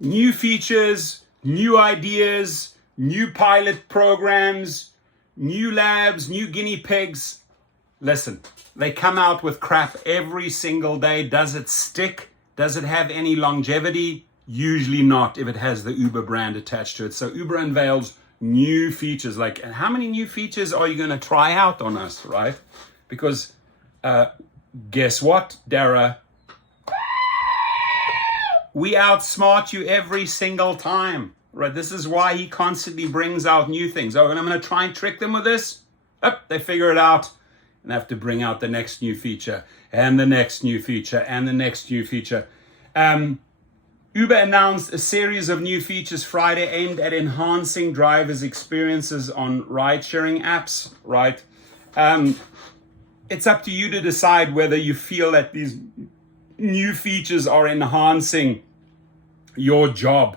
New features, new ideas, new pilot programs, new labs, new guinea pigs. Listen, they come out with crap every single day. Does it stick? Does it have any longevity? Usually not if it has the Uber brand attached to it. So Uber unveils new features. Like, how many new features are you going to try out on us, right? Because guess what, Dara? We outsmart you every single time, right? This is why he constantly brings out new things. Oh, and I'm going to try and trick them with this. Oh, they figure it out and have to bring out the next new feature and the next new feature and the next new feature. Uber announced a series of new features Friday aimed at enhancing drivers' experiences on ride-sharing apps, right? It's up to you to decide whether you feel that these new features are enhancing your job.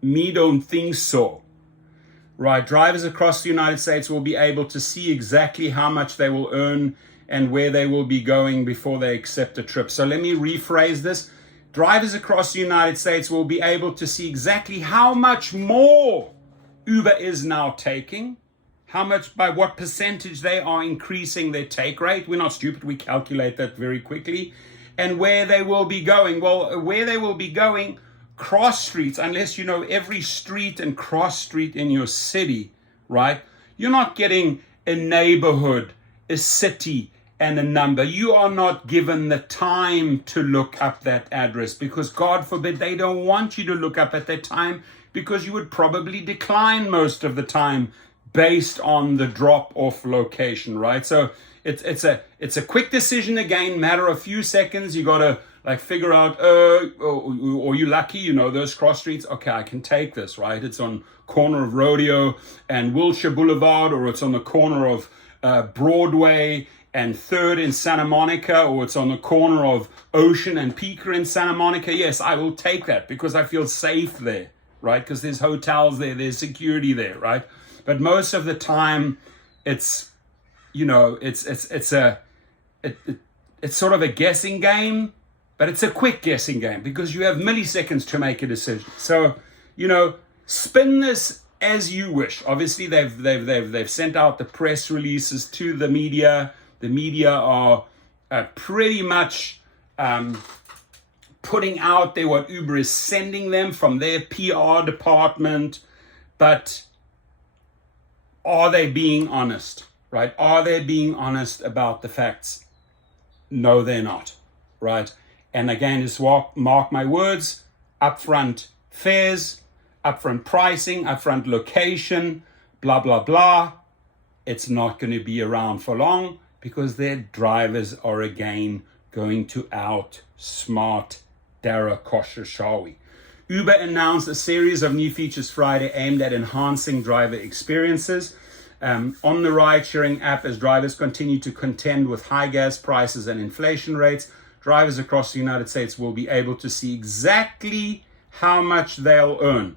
Me don't think so. Right, drivers across the United States will be able to see exactly how much they will earn and where they will be going before they accept a trip. So let me rephrase this. Drivers across the United States will be able to see exactly how much more Uber is now taking, how much, by what percentage they are increasing their take rate. We're not stupid, we calculate that very quickly. And where they will be going. Well, where they will be going, cross streets, unless you know every street and cross street in your city, right? You're not getting a neighborhood, a city, and a number. You are not given the time to look up that address because, God forbid, they don't want you to look up at that time because you would probably decline most of the time based on the drop-off location, right? So it's a quick decision again, matter of few seconds. You got to like figure out, or you lucky, you know, those cross streets. Okay, I can take this, right? It's on corner of Rodeo and Wilshire Boulevard, or it's on the corner of Broadway and 3rd in Santa Monica, or it's on the corner of Ocean and Pico in Santa Monica. Yes, I will take that because I feel safe there, right? Because there's hotels there, there's security there, right? But most of the time, it's, you know, it's sort of a guessing game, but it's a quick guessing game because you have milliseconds to make a decision. So, you know, spin this as you wish. Obviously, they've sent out the press releases to the media. The media are pretty much putting out there what Uber is sending them from their PR department. But are they being honest, right? Are they being honest about the facts? No, they're not, right? And again, just mark my words, upfront fares, upfront pricing, upfront location, blah, blah, blah. It's not going to be around for long because their drivers are again going to outsmart Dara Khosrowshahi. Uber announced a series of new features Friday aimed at enhancing driver experiences. On the ride-sharing app, as drivers continue to contend with high gas prices and inflation rates, drivers across the United States will be able to see exactly how much they'll earn.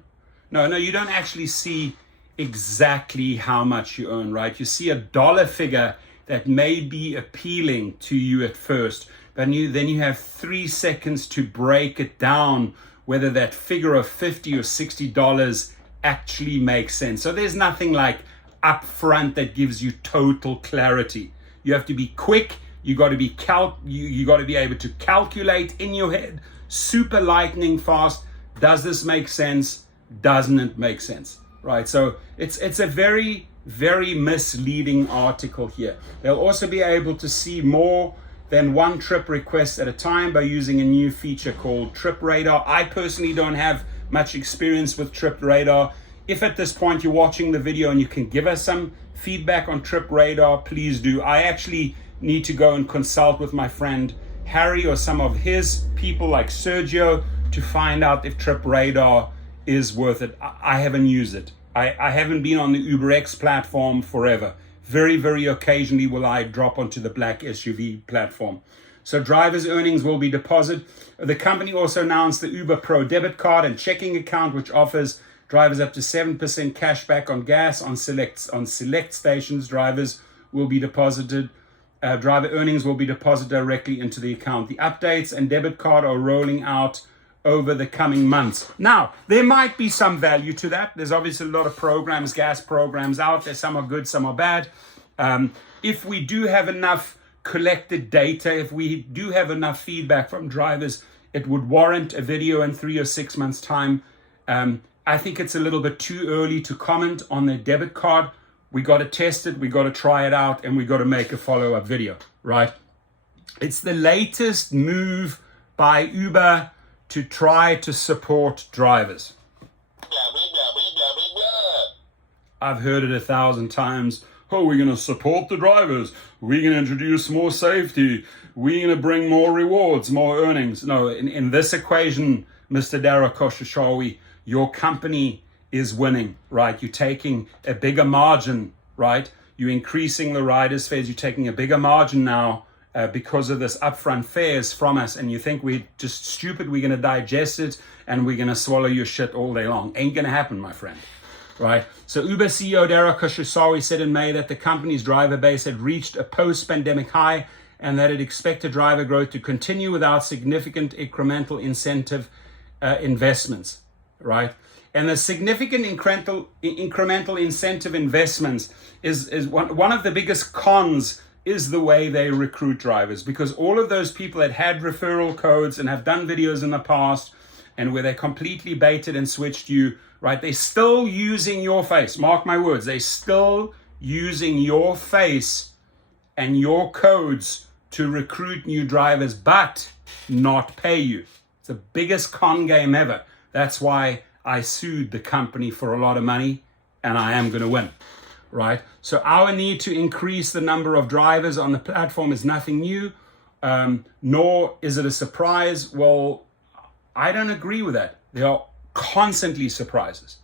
No, you don't actually see exactly how much you earn, right? You see a dollar figure that may be appealing to you at first, but then you have 3 seconds to break it down whether that figure of $50 or $60 actually makes sense. So there's nothing like upfront that gives you total clarity. You have to be quick. You got to be you got to be able to calculate in your head, super lightning fast. Does this make sense? Doesn't it make sense? Right? So it's a very, very misleading article here. They'll also be able to see more than one trip request at a time by using a new feature called Trip Radar. I personally don't have much experience with Trip Radar. If at this point you're watching the video and you can give us some feedback on Trip Radar, please do. I actually need to go and consult with my friend Harry or some of his people like Sergio to find out if Trip Radar is worth it. I haven't used it. I haven't been on the UberX platform forever. Very, very occasionally will I drop onto the black SUV platform. So drivers' earnings will be deposited. The company also announced the Uber Pro debit card and checking account, which offers drivers up to 7% cash back on gas on select stations. Drivers will be deposited. Driver earnings will be deposited directly into the account. The updates and debit card are rolling out over the coming months. Now, there might be some value to that. There's obviously a lot of programs, gas programs out there. Some are good, some are bad. If we do have enough collected data, if we do have enough feedback from drivers, it would warrant a video in 3 or 6 months' time. I think it's a little bit too early to comment on their debit card. We got to test it, we got to try it out, and we got to make a follow-up video, right? It's the latest move by Uber to try to support drivers. I've heard it 1,000 times. Oh, we're going to support the drivers. We're going to introduce more safety. We're going to bring more rewards, more earnings. No, in this equation, Mr. Dara Khosrowshahi, your company is winning, right? You're taking a bigger margin, right? You're increasing the riders' fares. You're taking a bigger margin now because of this upfront fares from us. And you think we're just stupid. We're going to digest it and we're going to swallow your shit all day long. Ain't going to happen, my friend. Right. So Uber CEO Dara Khosrowshahi said in May that the company's driver base had reached a post-pandemic high and that it expected driver growth to continue without significant incremental incentive investments. Right. And the significant incremental incentive investments is one of the biggest cons is the way they recruit drivers, because all of those people that had referral codes and have done videos in the past and where they completely baited and switched you, right? They're still using your face. Mark my words. They're still using your face and your codes to recruit new drivers, but not pay you. It's the biggest con game ever. That's why I sued the company for a lot of money, and I am going to win, right? So our need to increase the number of drivers on the platform is nothing new, nor is it a surprise. Well, I don't agree with that. There are constantly surprises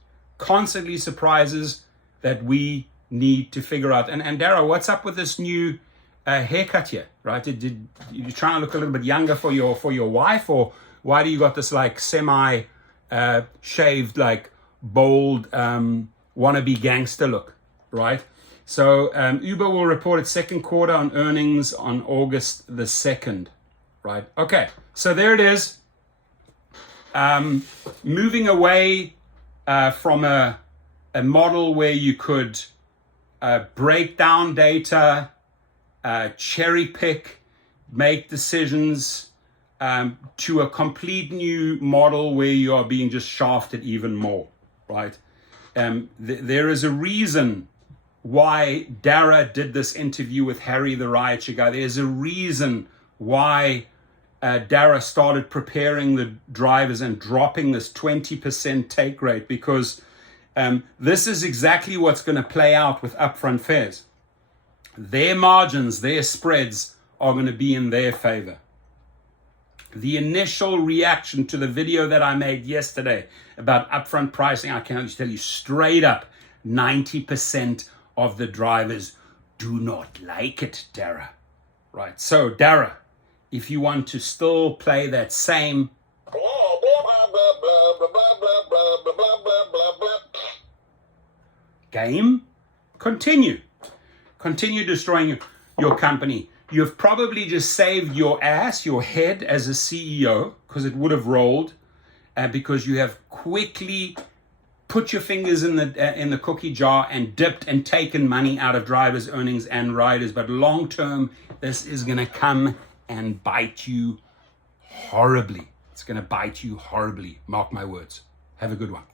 that we need to figure out. And Dara, what's up with this new haircut here, right? Did you trying to look a little bit younger for your wife, or why do you got this like semi shaved, like bold wannabe gangster look, right? So Uber will report its second quarter on earnings on August the 2nd, right? Okay, so there it is. Moving away from a model where you could break down data, cherry pick, make decisions, to a complete new model where you are being just shafted even more, right? There is a reason why Dara did this interview with Harry, the Rideshare guy. There's a reason why Dara started preparing the drivers and dropping this 20% take rate, because this is exactly what's going to play out with upfront fares. Their margins, their spreads are going to be in their favor. The initial reaction to the video that I made yesterday about upfront pricing, I can tell you straight up, 90% of the drivers do not like it, Dara. Right? So, Dara, if you want to still play that same game, continue destroying your company. You've probably just saved your ass, your head as a CEO, because it would have rolled, because you have quickly put your fingers in the cookie jar and dipped and taken money out of drivers' earnings and riders. But long term, this is going to come and bite you horribly. It's going to bite you horribly. Mark my words. Have a good one.